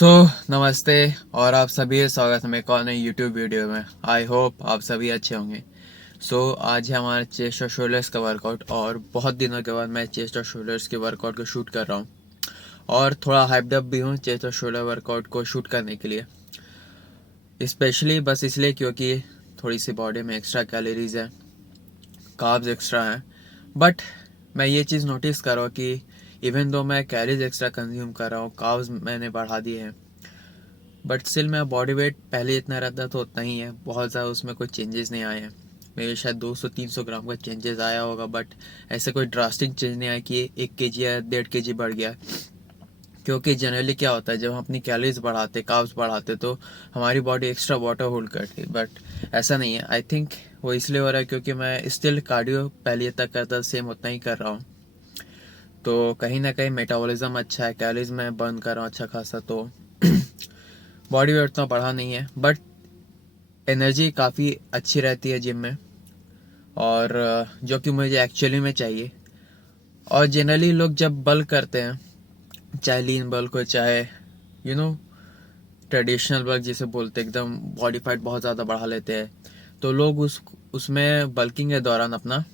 नमस्ते और आप सभी स्वागत है मेरे नई यूट्यूब वीडियो में। आई होप आप सभी अच्छे होंगे। आज है हमारा चेस्ट और शोल्डर्स का वर्कआउट और बहुत दिनों के बाद मैं चेस्ट और शोल्डर्स के वर्कआउट को शूट कर रहा हूँ और थोड़ा हाइप्ड अप भी हूँ चेस्ट और शोल्डर वर्कआउट को शूट करने के लिए, स्पेशली बस इसलिए क्योंकि थोड़ी सी बॉडी में एक्स्ट्रा कैलोरीज है, कार्ब्स एक्स्ट्रा हैं। बट मैं ये चीज़ नोटिस कर रहा हूँ कि इवन दो मैं कैलोरीज एक्स्ट्रा कंज्यूम कर रहा हूँ, कार्ब्स मैंने बढ़ा दिए हैं, बट स्टिल मेरा बॉडी वेट पहले इतना रहता तो उतना ही है। बहुत ज़्यादा उसमें कोई चेंजेस नहीं आए हैं। मेरे शायद 200-300 ग्राम का चेंजेस आया होगा, बट ऐसे कोई ड्रास्टिक चेंज नहीं आया कि 1 kg या 1.5 kg बढ़ गया। क्योंकि जनरली क्या होता है, जब हम अपनी कैलोरीज बढ़ाते, कार्ब्स बढ़ाते, तो हमारी बॉडी एक्स्ट्रा वाटर होल्ड करती है, बट ऐसा नहीं है। आई थिंक वो इसलिए हो रहा है क्योंकि मैं स्टिल कार्डियो पहले तक करता सेम उतना ही कर रहा हूँ, तो कहीं ना कहीं मेटाबॉलिज्म अच्छा है, कैलोरीज मैं बर्न कर रहा हूँ अच्छा खासा, तो बॉडी वेट उतना बढ़ा नहीं है, बट एनर्जी काफ़ी अच्छी रहती है जिम में, और जो कि मुझे एक्चुअली में चाहिए। और जनरली लोग जब बल्क करते हैं, चाहे लीन बल्क हो, चाहे यू नो ट्रेडिशनल बल्क जिसे बोलते हैं, एकदम बॉडी फैट बहुत ज़्यादा बढ़ा लेते हैं, तो लोग उसमें बल्किंग के दौरान अपना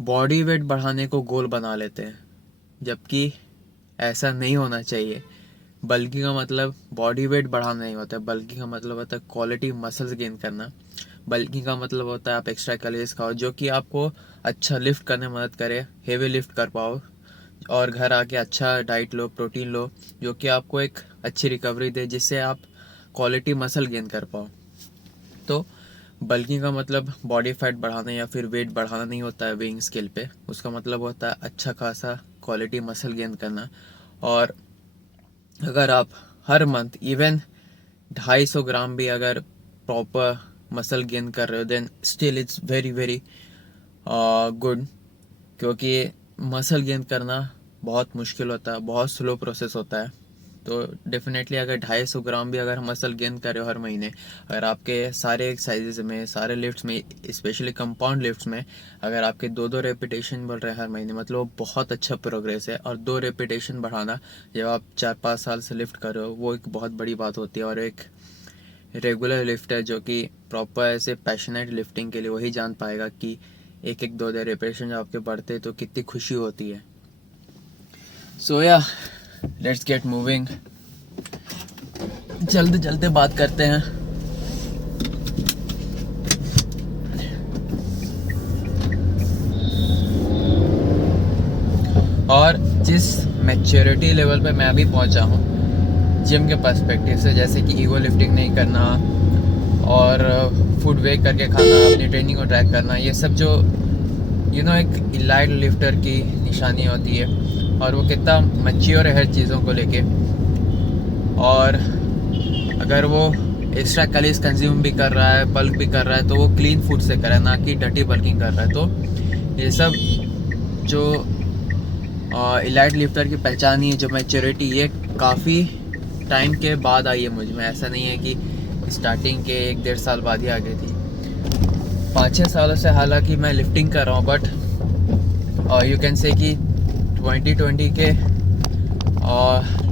बॉडी वेट बढ़ाने को गोल बना लेते हैं, जबकि ऐसा नहीं होना चाहिए। बल्कि का मतलब बॉडी वेट बढ़ाना नहीं होता है, बल्कि का मतलब होता है क्वालिटी मसल्स गेन करना। बल्कि का मतलब होता है आप एक्स्ट्रा कैलोरीज खाओ जो कि आपको अच्छा लिफ्ट करने में मदद करे, हेवी लिफ्ट कर पाओ, और घर आके अच्छा डाइट लो, प्रोटीन लो, जो कि आपको एक अच्छी रिकवरी दे, जिससे आप क्वालिटी मसल गेन कर पाओ। तो बल्कि का मतलब बॉडी फैट बढ़ाना या फिर वेट बढ़ाना नहीं होता है वेइंग स्केल पे। उसका मतलब होता है अच्छा खासा क्वालिटी मसल गेन करना। और अगर आप हर मंथ इवन 250 ग्राम भी अगर प्रॉपर मसल गेन कर रहे हो, then still it's very very good. क्योंकि मसल गेन करना बहुत मुश्किल होता है, बहुत स्लो प्रोसेस होता है। तो डेफिनेटली अगर 250 ग्राम भी अगर मसल गेन कर रहे हो हर महीने, अगर आपके सारे एक्सरसाइजेज में, सारे लिफ्ट्स में, स्पेशली कंपाउंड लिफ्ट्स में, अगर आपके 2-2 रेपिटेशन बढ़ रहे हैं हर महीने, मतलब वो बहुत अच्छा प्रोग्रेस है। और 2 रेपिटेशन बढ़ाना जब आप 4-5 साल से लिफ्ट कर रहे हो, वो एक बहुत बड़ी बात होती है। और एक रेगुलर लिफ्ट है जो कि प्रॉपर ऐसे पैशनेट लिफ्टिंग के लिए वही जान पाएगा कि एक एक 2-2 रेपिटेशन जब आपके बढ़ते तो कितनी खुशी होती है। सो या लेट्स गेट मूविंग। जल्द जल्द बात करते हैं। और जिस मैच्योरिटी लेवल पे मैं अभी पहुंचा हूँ जिम के पर्सपेक्टिव से, जैसे कि ईगो लिफ्टिंग नहीं करना और फूड वेक करके खाना, अपनी ट्रेनिंग को ट्रैक करना, ये सब जो एक इलाइट लिफ्टर की निशानी होती है, और वो कितना मैच्योर है हर चीज़ों को लेके। और अगर वो एक्स्ट्रा कैलोरीज कंज्यूम भी कर रहा है, बल्क भी कर रहा है, तो वो क्लीन फूड से कर रहा है, ना कि डर्टी बल्किंग कर रहा है। तो ये सब जो इलाइट लिफ्टर की पहचान ही है, जो मैच्योरिटी, ये काफ़ी टाइम के बाद आई है मुझ में। ऐसा नहीं है कि स्टार्टिंग के 1-1.5 साल बाद ही आ गई थी। 5-6 सालों से हालांकि मैं लिफ्टिंग कर रहा हूँ, बट यू कैन से कि 2020 के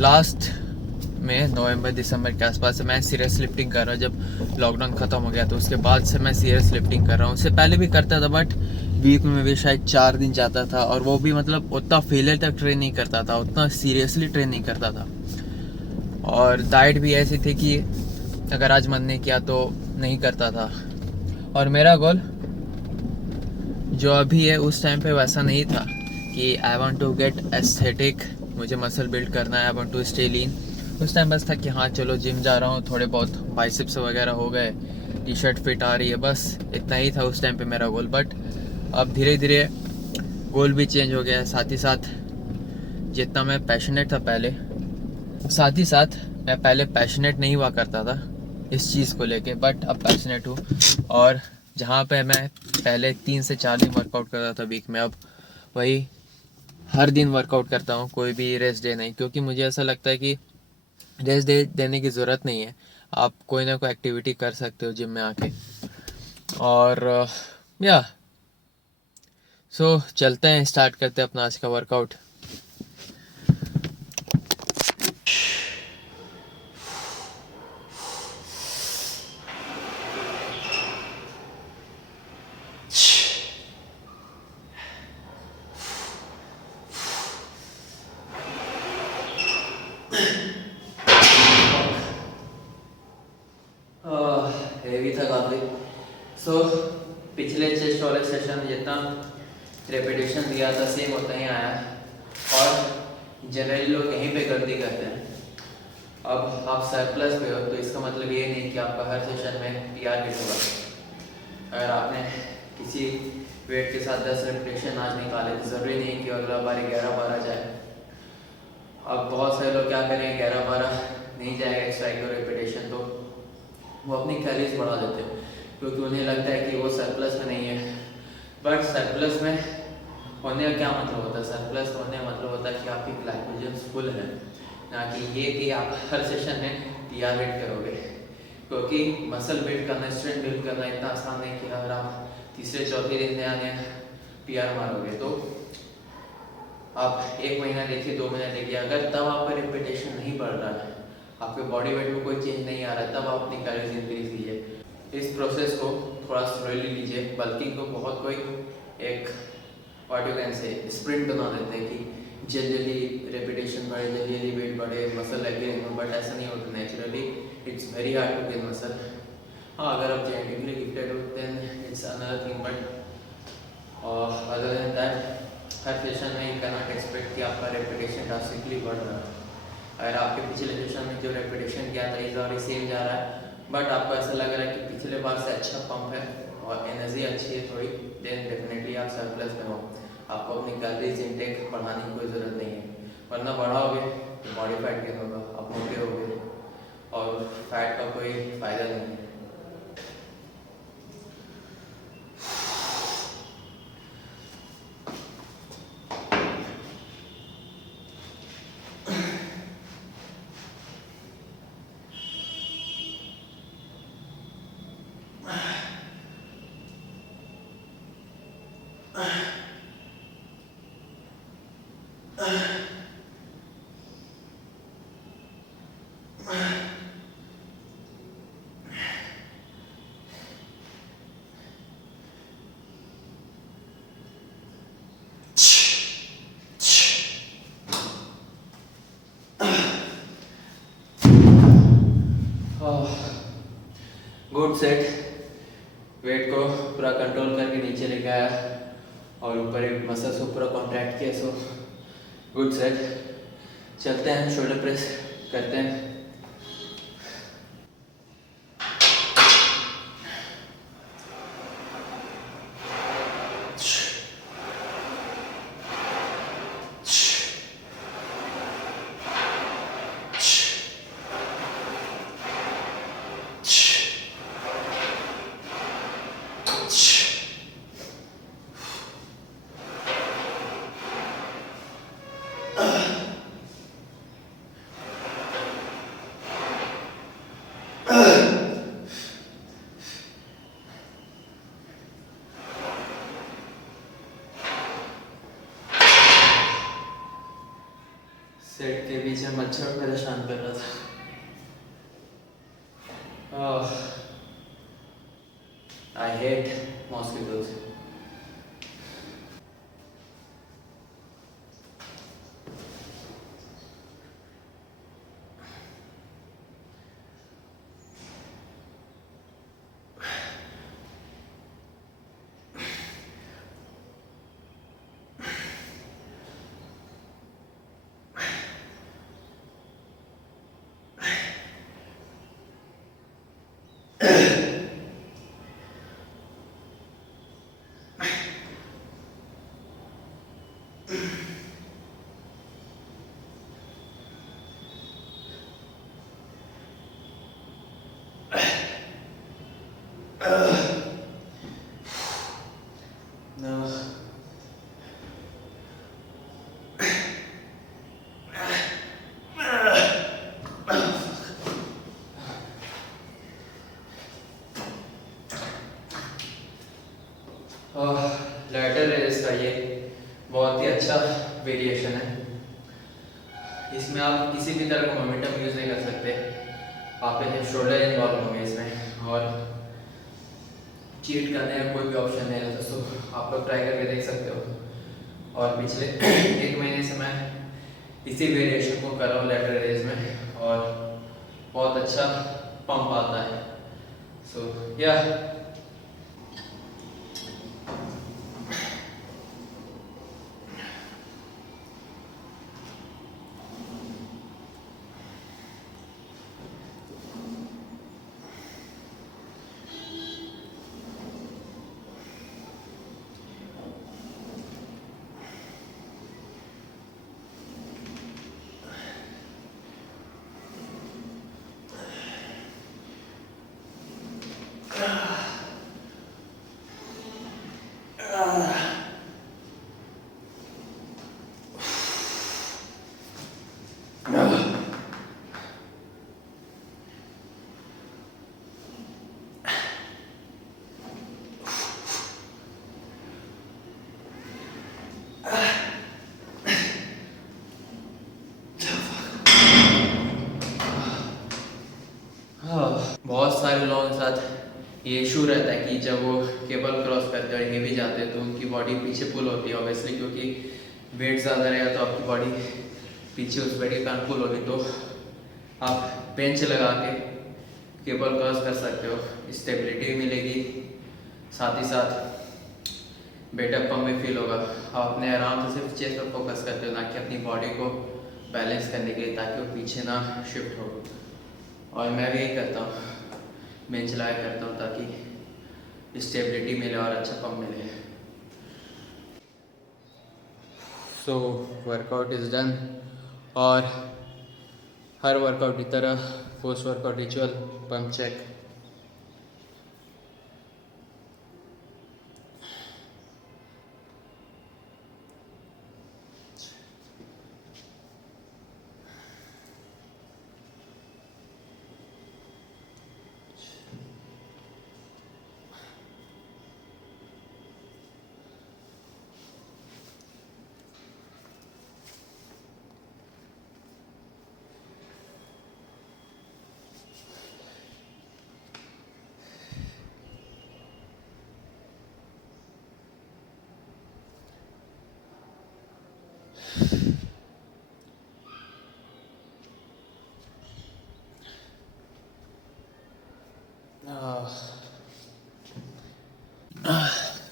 लास्ट में नवंबर-दिसंबर के आसपास से मैं सीरियस लिफ्टिंग कर रहा हूँ। जब लॉकडाउन ख़त्म हो गया तो उसके बाद से मैं सीरियस लिफ्टिंग कर रहा हूँ। उससे पहले भी करता था, बट वीक में भी शायद 4 दिन जाता था, और वो भी मतलब उतना फेलियर तक ट्रेन नहीं करता था, उतना सीरियसली ट्रेन नहीं करता था। और डाइट भी ऐसी थी कि अगर आज मन नहीं किया तो नहीं करता था। और मेरा गोल जो अभी है उस टाइम पे वैसा नहीं था कि I want to get aesthetic, मुझे मसल बिल्ड करना है, I want to stay lean. उस टाइम बस था कि हाँ चलो जिम जा रहा हूँ, थोड़े बहुत बाइसेप्स वगैरह हो गए, टी शर्ट फिट आ रही है, बस इतना ही था उस टाइम पे मेरा गोल। बट अब धीरे धीरे गोल भी चेंज हो गया है। साथ ही साथ जितना मैं पैशनेट था पहले, साथ ही साथ मैं पहले पैशनेट नहीं हुआ करता था इस चीज़ को लेके, बट अब पैशनेट हूँ। और जहाँ पे मैं पहले 3 से 4 दिन वर्कआउट करता था वीक में, अब वही हर दिन वर्कआउट करता हूँ, कोई भी रेस्ट डे नहीं। क्योंकि मुझे ऐसा लगता है कि रेस्ट डे देने की ज़रूरत नहीं है, आप कोई ना कोई एक्टिविटी कर सकते हो जिम में आके। और या चलते हैं, स्टार्ट करते हैं अपना आज का वर्कआउट। सो पिछले चेस्ट वाले सेशन में जितना रेपिटेशन दिया था सेम उतना ही आया और जनरली लोग यहीं पे गलती करते हैं। अब आप सरप्लस पे हो तो इसका मतलब ये नहीं कि आपका हर सेशन में PR हिट होगा। अगर आपने किसी वेट के साथ 10 रेपिटेशन आज निकाले तो ज़रूरी नहीं कि अगला बार 11-12 जाए। अब बहुत सारे लोग क्या करें 11-12 नहीं जाएगा एक्स्ट्रा एक रेपिटेशन तो वो अपनी कैलोरीज बढ़ा देते हैं क्योंकि उन्हें लगता है कि वो सरप्लस में नहीं है। बट सरप्लस में होने का क्या मतलब होता है? सरप्लस होने का मतलब होता है कि आपकी ग्लाइकोजन फुल है, ना कि ये कि आप हर सेशन में PR वेट करोगे। क्योंकि मसल बिल्ड करना, स्ट्रेंथ बिल्ड करना इतना आसान नहीं कि अगर आप तीसरे चौथे दिन नया PR मारोगे तो आप 1 महीना देखिए, 2 महीना देखिए, अगर तब आपका रिपीटेशन नहीं बढ़ रहा है, आपके बॉडी वेट में कोई चेंज नहीं आ रहा है, तब आप अपनी कैलोरीज इंक्रीज कीजिए। इस प्रोसेस को थोड़ा स्लोली लीजिए। बल्किंग को बहुत कोई एक what you can say sprint बना देते हैं कि जल्दी रेपिटेशन बढ़े, जल्दी वेट बढ़े, मसल लगे, बट ऐसा नहीं होता naturally. It's very hard to gain muscle. हाँ, अगर आप जेनेटिकली गिफ्टेड हो then it's another thing, but other than that हर सेशन में यू कैन नॉट एक्सपेक्ट कि आपका रेपिटेशन ड्रास्टिकली बढ़ रहा है। अगर आपके पिछले सेशन में जो रेपिटेशन किया था इस बार सेम जा रहा है बट आपको ऐसा लग रहा है कि पिछले बार से अच्छा पंप है और एनर्जी अच्छी है थोड़ी, देन डेफिनेटली आप सरप्लस में हो। आपको अपनी कैलोरीज इंटेक बढ़ाने की कोई ज़रूरत नहीं है, वरना बढ़ाओगे तो बॉडी फैट गेन होगा, आप मोटे होगे और फैट का कोई फ़ायदा नहीं है। Good set. वेट को पूरा कंट्रोल करके नीचे लेके आया और ऊपर एक मसल्स को पूरा कॉन्ट्रैक्ट किया। So good set. चलते हैं, शोल्डर प्रेस करते हैं। सेट के बीच में मच्छर परेशान कर रहा था। I hate mosquitoes. लैटर रेस का ये बहुत ही अच्छा वेरिएशन है। इसमें आप किसी भी तरह का मोमेंटम यूज़ नहीं कर सकते, आपके शोल्डर इन्वॉल्व होंगे इसमें और चीट करने का कोई भी ऑप्शन नहीं है। दोस्तों आप लोग ट्राई करके देख सकते हो। और पिछले 1 महीने से मैं इसी वेरिएशन को कर रहा हूँ लैटर रेस में और बहुत अच्छा पंप आता है। सो या सारे लोगों के साथ ये इशू रहता है कि जब वो केबल क्रॉस करते हैं और हेवी जाते हैं तो उनकी बॉडी पीछे पुल होती है ऑब्वियसली, क्योंकि वेट ज़्यादा रहेगा तो आपकी बॉडी पीछे उस वेट के कारण पुल होगी। तो आप बेंच लगा के केबल क्रॉस कर सकते हो, स्टेबिलिटी भी मिलेगी, साथ ही साथ बेटर पम्प में फील होगा। आप अपने आराम से सिर्फ चेस्ट पर फोकस करते हो, ना कि अपनी बॉडी को बैलेंस करने के लिए, ताकि वो पीछे ना शिफ्ट हो। और मैं भी यही करता हूँ, बेंच लगा करता हूँ ताकि स्टेबिलिटी मिले और अच्छा पम्प मिले। सो वर्कआउट इज़ डन, और हर वर्कआउट की तरह post workout ritual pump check.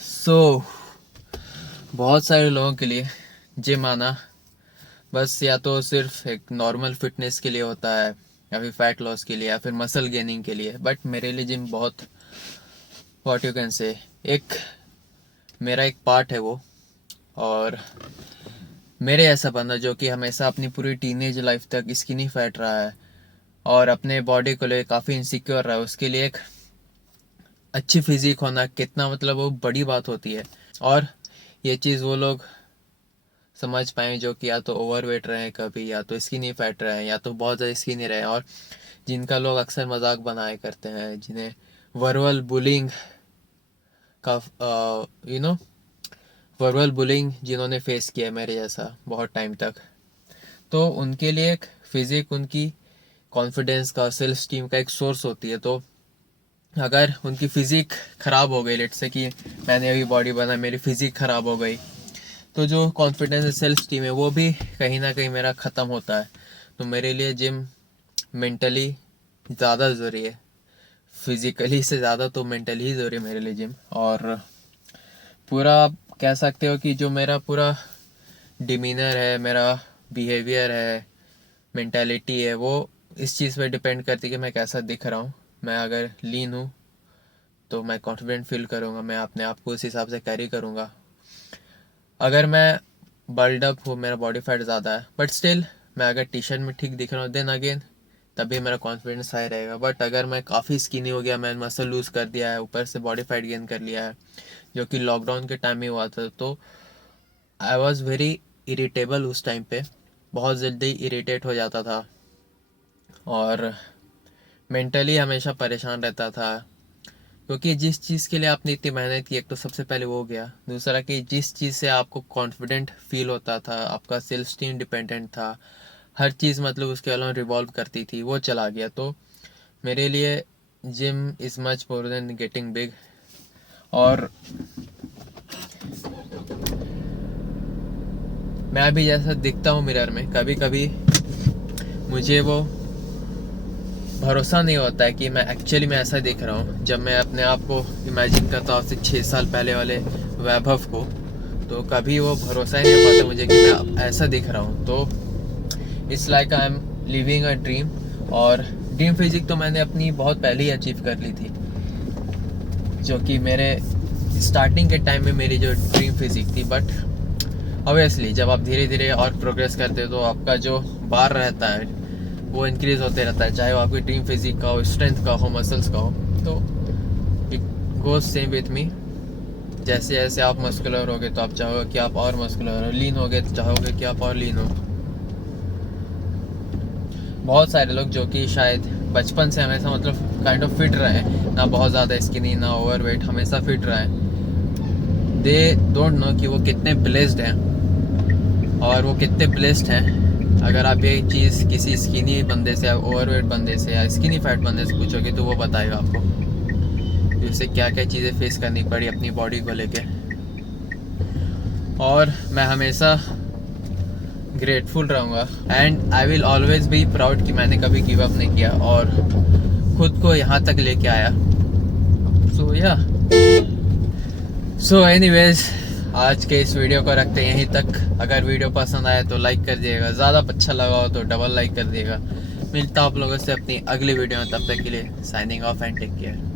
So बहुत सारे लोगों के लिए जिम आना बस या तो सिर्फ एक नॉर्मल फिटनेस के लिए होता है, या फिर फैट लॉस के लिए, या फिर मसल गेनिंग के लिए। बट मेरे लिए जिम बहुत, व्हाट यू कैन से, एक मेरा एक पार्ट है वो। और मेरे ऐसा बंदा जो कि हमेशा अपनी पूरी टीनेज लाइफ तक स्किनी फैट रहा है और अपने बॉडी को लेकर काफ़ी इनसिक्योर रहा है, उसके लिए एक अच्छी फिजिक होना कितना मतलब वो बड़ी बात होती है। और ये चीज़ वो लोग समझ पाए जो कि या तो ओवरवेट रहे कभी, या तो स्किनी फैट रहे, या तो बहुत ज़्यादा स्किनी रहे, और जिनका लोग अक्सर मजाक बनाए करते हैं, जिन्हें वर्बल बुलिंग का वर्बल बुलिंग जिन्होंने फेस किया है मेरे जैसा बहुत टाइम तक, तो उनके लिए एक फिजिक उनकी कॉन्फिडेंस का, सेल्फ स्टीम का एक सोर्स होती है। तो अगर उनकी फिजिक ख़राब हो गई, लेट से कि मैंने अभी बॉडी बना, मेरी फिजिक ख़राब हो गई, तो जो कॉन्फिडेंस है, सेल्फ स्टीम है, वो भी कहीं ना कहीं मेरा ख़त्म होता है। तो मेरे लिए जिम मेंटली ज़्यादा ज़रूरी है, फिज़िकली से ज़्यादा तो मेंटली ही ज़रूरी है मेरे लिए जिम। और पूरा आप कह सकते हो कि जो मेरा पूरा डिमीनर है, मेरा बिहेवियर है, मेंटालिटी है, वो इस चीज़ पे डिपेंड करती है कि मैं कैसा दिख रहा हूँ। मैं अगर लीन हूँ तो मैं कॉन्फिडेंट फील करूँगा, मैं अपने आप को उस हिसाब से कैरी करूँगा। अगर मैं बल्ड अप हूँ, मेरा बॉडी फैट ज़्यादा है, बट स्टिल मैं अगर टी शर्ट में ठीक दिख रहा हूँ, देन अगेन तभी मेरा कॉन्फिडेंस हाई रहेगा। बट अगर मैं काफ़ी स्किनी हो गया, मैंने मसल लूज़ कर दिया है, ऊपर से बॉडी फैट गेन कर लिया है, जो कि लॉकडाउन के टाइम में हुआ था, तो आई वॉज़ वेरी इरिटेबल उस टाइम पे, बहुत जल्दी इरिटेट हो जाता था और मेंटली हमेशा परेशान रहता था। क्योंकि जिस चीज़ के लिए आपने इतनी मेहनत की, एक तो सबसे पहले वो हो गया, दूसरा कि जिस चीज़ से आपको कॉन्फिडेंट फील होता था, आपका सेल्फ स्टीम डिपेंडेंट था, हर चीज़ मतलब उसके अलावा रिवॉल्व करती थी, वो चला गया। तो मेरे लिए gym is much more than getting big. और मैं अभी जैसा दिखता हूँ मिरर में, कभी कभी मुझे वो भरोसा नहीं होता है कि मैं एक्चुअली में ऐसा दिख रहा हूँ। जब मैं अपने आप को इमेजिन करता हूँ 6 साल पहले वाले वैभव को, तो कभी वो भरोसा ही नहीं हो पाता मुझे कि मैं ऐसा दिख रहा हूँ। तो it's like I am living a dream. और ड्रीम फिजिक तो मैंने अपनी बहुत पहले ही अचीव कर ली थी, जो कि मेरे स्टार्टिंग के टाइम में मेरी जो ड्रीम फिजिक थी। बट ऑब्वियसली जब आप धीरे धीरे और प्रोग्रेस करते हो तो आपका जो बार रहता है वो इंक्रीज़ होते रहता है, चाहे वो आपकी ड्रीम फिजिक का हो, स्ट्रेंथ का हो, मसल्स का हो। तो it goes same with me. जैसे जैसे आप मस्कुलर होगे तो आप चाहोगे कि आप और मस्कुलर हो, लीन होगे तो चाहोगे कि आप और लीन हो। बहुत सारे लोग जो कि शायद बचपन से हमेशा मतलब काइंड ऑफ फिट रहे, ना बहुत ज़्यादा स्किनी ना ओवरवेट, हमेशा फिट रहे, दे डोंट नो कि वो कितने ब्लेस्ड हैं, और वो कितने ब्लेस्ड हैं अगर आप ये चीज़ किसी स्किनी बंदे से या ओवरवेट बंदे से या स्किनी फैट बंदे से पूछोगे तो वो बताएगा आपको कि उसे क्या क्या चीज़ें फेस करनी पड़ी अपनी बॉडी को लेके। और मैं हमेशा ग्रेटफुल रहूँगा and I will always be proud कि मैंने कभी गिव अप नहीं किया और खुद को यहाँ तक लेके आया। सो या सो एनीवेज आज के इस वीडियो को रखते हैं यहीं तक। अगर वीडियो पसंद आए तो लाइक कर दिएगा, ज़्यादा अच्छा लगा हो तो डबल लाइक कर दिएगा। मिलता हूँ आप लोगों से अपनी अगली वीडियो में, तब तक के लिए signing off and take care.